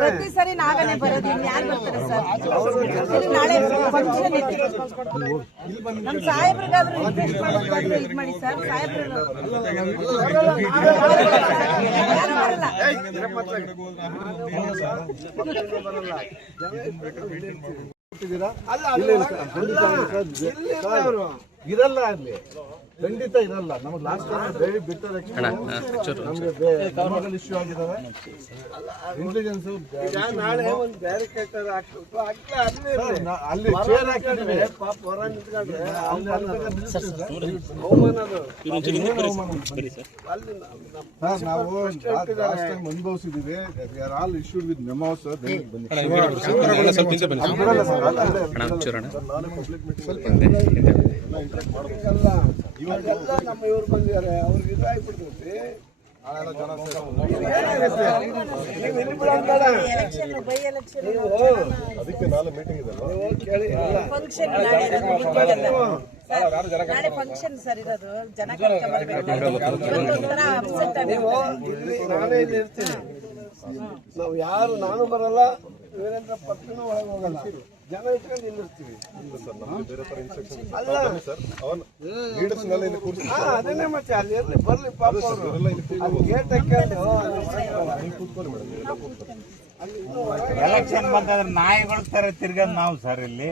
ಪ್ರತಿ ಸರಿ ನಾವೇನೆ ಬರೋದು, ಯಾರು ಬರ್ತಾರೆ ಸರ್? ನಾಳೆ ಫಂಕ್ಷನ್ ಇತ್ತು, ನಮ್ಮ ಸಾಹೇಬ್ರಿಗಾದ್ರೂ ರಿಕ್ವೆಸ್ಟ್ ಮಾಡೋದಾದ್ರೂ ಇದು ಮಾಡಿ ಸರ್. ಸಾಹೇಬ್ರು ಇರಲ್ಲ ಅಲ್ಲಿ, ಖಂಡಿತ ಇರಲ್ಲ. ನಮ್ಗೆ ಲಾಸ್ಟ್ ಟೈಮ್ ಬಿಟ್ಟರ್ ನಮಗೆ ಇಶ್ಯೂ ಆಗಿದಾವೆ. ಇಂಟೆಲಿಜೆನ್ಸ್ ನಾಳೆ ಒಂದು ಬ್ಯಾರಿಕೇಟರ್ ಅಲ್ಲಿ ಚೇರ್ ಹಾಕಿದ್ದೀವಿ, ಪಾಪ ಹೊರ ನಿಂತ್ಕೊಂಡ್ರೆ ನಾವು ಲಾಸ್ಟ್ ಟೈಮ್ ಅನುಭವಿಸಿದೀವಿ. Are all issued with memos. ಬನ್ನಿ ಇವಾಗೆಲ್ಲ ನಮ್ಮ ಇವ್ರು ಬಂದಿದ್ದಾರೆ, ಅವ್ರಿಗೆ ಇದಾಗ್ಬಿಡ್ತೈತಿ. ಅದಕ್ಕೆ ನಾಳೆ ಮೀಟಿಂಗ್ ಇದೆ, ಕೇಳಿ. ನಾಳೆ ಫಂಕ್ಷನ್ ಸರ್ ಇರೋದು, ಜನ ನಾನೇ ಇಲ್ಲಿ ಇರ್ತೀನಿ. ನಾವು ಯಾರು, ನಾನು ಬರಲ್ಲ, ವೀರೇಂದ್ರ ಪಟ್ಟಣೂ ಒಳಗೆ ಹೋಗಲ್ಲ, ಜನ ಇಟ್ಕೊಂಡು ನಿಲ್ಲಿರ್ತೀವಿ. ಅದನ್ನೇ ಮತ್ತೆ ಅಲ್ಲಿ ಇರ್ಲಿ, ಬರ್ಲಿ ಪಾಪ ಅವರು ಗೇಟ್ ಹಾಕೊಂಡು. ಎಲೆಕ್ಷನ್ ಬಂದಾದ್ರೆ ನಾಯಿಗಳ ತರ ತಿರ್ಗದ್ ನಾವು ಸರ್ ಇಲ್ಲಿ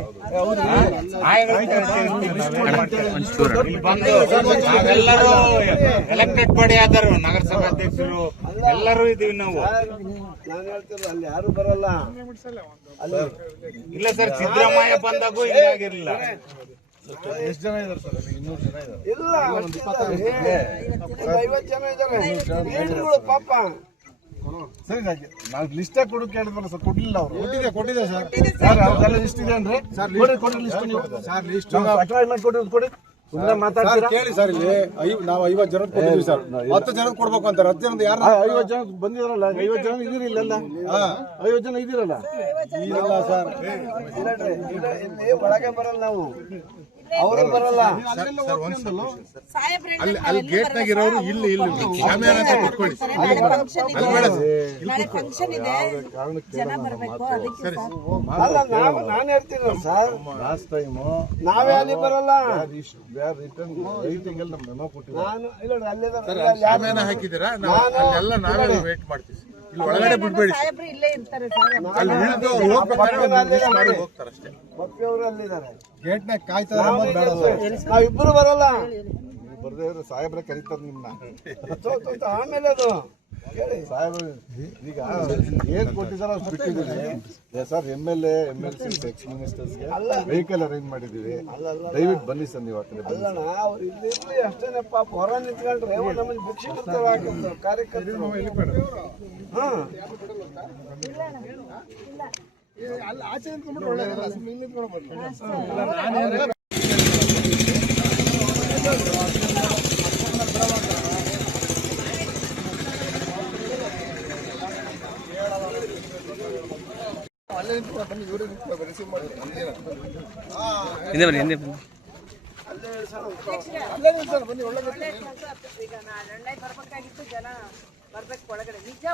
ನಾವೆಲ್ಲರೂ ಎಲೆಕ್ಟೆಡ್ ಬಾಡಿ ಆದರು, ನಗರಸಭಾ ಅಧ್ಯಕ್ಷರು ಎಲ್ಲರೂ ಇದೀವಿ ನಾವು. ನಾನು ಹೇಳ್ತಿಲ್ಲ ಅಲ್ಲಿ ಯಾರು ಬರಲ್ಲ. ಇಲ್ಲ ಸರ್, ಸಿದ್ದರಾಮಯ್ಯ ಬಂದಾಗೂ ಹಿಂಗಾಗಿರ್ಲಿಲ್ಲ. ಎಷ್ಟು ಜನ ಇದಾರೆ ಸರ್? 200 ಜನ ಇದಾರೆ. ಇಲ್ಲ, 50 ಜನ ಇದ್ದಾರೆ ಪಾಪ. ಸರಿ, ನಾವು ಲಿಸ್ಟ್ ಕೊಡೋಕೆ ಹೇಳಿದ್ವಲ್ಲ ಸರ್, ಕೊಡ್ಲಿಲ್ಲ ಅವರು. ಕೊಟ್ಟಿದೆ ಸರ್, ಅವ್ರಿಗೆಲ್ಲ ಲಿಸ್ಟ್ ಇದೆ ಅಂದ್ರೆ ಕೊಡಿ ಲಿಸ್ಟ್. ನೀವು ಸರ್ ಲಿಸ್ಟ್ ಕೊಡಿ, ಸುಮ್ಮನೆ ಮಾತಾಡ್ತೀರಾ? ಕೇಳಿ ಸರ್, ಇಲ್ಲಿ ನಾವು 50 ಜನ ಕೊಟ್ಟಿದ್ದೀವಿ ಸರ್. 10 ಜನ ಕೊಡ್ಬೇಕು ಅಂತಾರೆ. 10 ಜನ ಯಾರು? 50 ಜನ ಬಂದಿರಲ್ಲ. 50 ಜನ ಇದೀರಿ ಇಲ್ಲಲ್ಲ? 50 ಜನ ಇದೀರಲ್ಲ? ಇಲ್ಲ ಸರ್, ಇಲ್ಲಿ ಒಳಗೆ ಬರಲ್ಲ ನಾವು, ಅವರು ಬರಲ್ಲ. ಅಲ್ಲಿ ಗೇಟ್ ನಾಗ ಇರೋರು ಇಲ್ಲಿ ಅಲ್ಲ, ನಾನು ಹೇಳ್ತೀನಿ ಸರ್, ಲಾಸ್ಟ್ ಟೈಮ್ ನಾವೇ ಅಲ್ಲಿ ಬರಲ್ಲ. ರೈಟಿಂಗ್ ಎಲ್ಲ ನಮ್ಮ ಮೆಮೊ ಕೊಟ್ಟಿದ್ದೀವಿ. ನಾನು ಹಾಕಿದ್ದೀರಾ? ಎಲ್ಲ ನಾವೇ ವೇಟ್ ಮಾಡ್ತೀವಿ. ಇಲ್ಲಿ ಒಳಗಡೆ ಬಿಡ್ಬೇಡಿ, ಇಲ್ಲೇ ಇರ್ತಾರೆ ಸರ್. ಅಲ್ಲಿ ಇಳಿದು ಹೋಗ್ತಾರೆ ಅಷ್ಟೇ. ಪಪ್ಪಿಯವರು ಅಲ್ಲಿದ್ದಾರೆ, ಗೇಟ್ ನಾಗ ಕಾಯ್ತಾರೆ. ನಾವಿಬ್ಬರು ಬರಲ್ಲ. ಬರ್ದೇ ಸಾಹೇಬ್ರೆ ಕರೀತಾರೆ ನಿಮ್ನ. ಆಮೇಲೆ ಅದು ಸಾಹೇಬ್ರು ಈಗ ಏನ್ ಕೊಟ್ಟಿದಾರ ಅಷ್ಟು ಬಿಟ್ಟಿದ್ದೀವಿ ಸರ್. MLA MLC ಎಕ್ಸ್ ಮಿನಿಸ್ಟರ್ಸ್ಗೆ ವೆಹಿಕಲ್ ಅರೇಂಜ್ ಮಾಡಿದೀವಿ. ದಯವಿಟ್ಟು ಬನ್ನಿ ಸರ್, ನೀವು ಅಲ್ಲಣ್ಣ. ಅವ್ರು ಇಲ್ಲಿ ಅಷ್ಟೇನೆ ಪಾಪ ಹೊರ ನಿಂತ್ಕೊಂಡ್ರೆ ನಮ್ಮಲ್ಲಿ ಭಿಕ್ಷೆ ಕಾರ್ಯಕರ್ತರು. ಅಲ್ಲಿ ಆಚೆ ನಿಂತ್ಕೊಂಡ್ಬಿಟ್ಟು ಒಳ್ಳೆಯದಲ್ಲ, ಸುಮ್ಮನೆ ನಿಂತ್ಕೊಂಡು ಬರ್ಬೇಕಾಗಿತ್ತು, ಜನ ಬರ್ಬೇಕು ಒಳಗಡೆ. ನಿಜ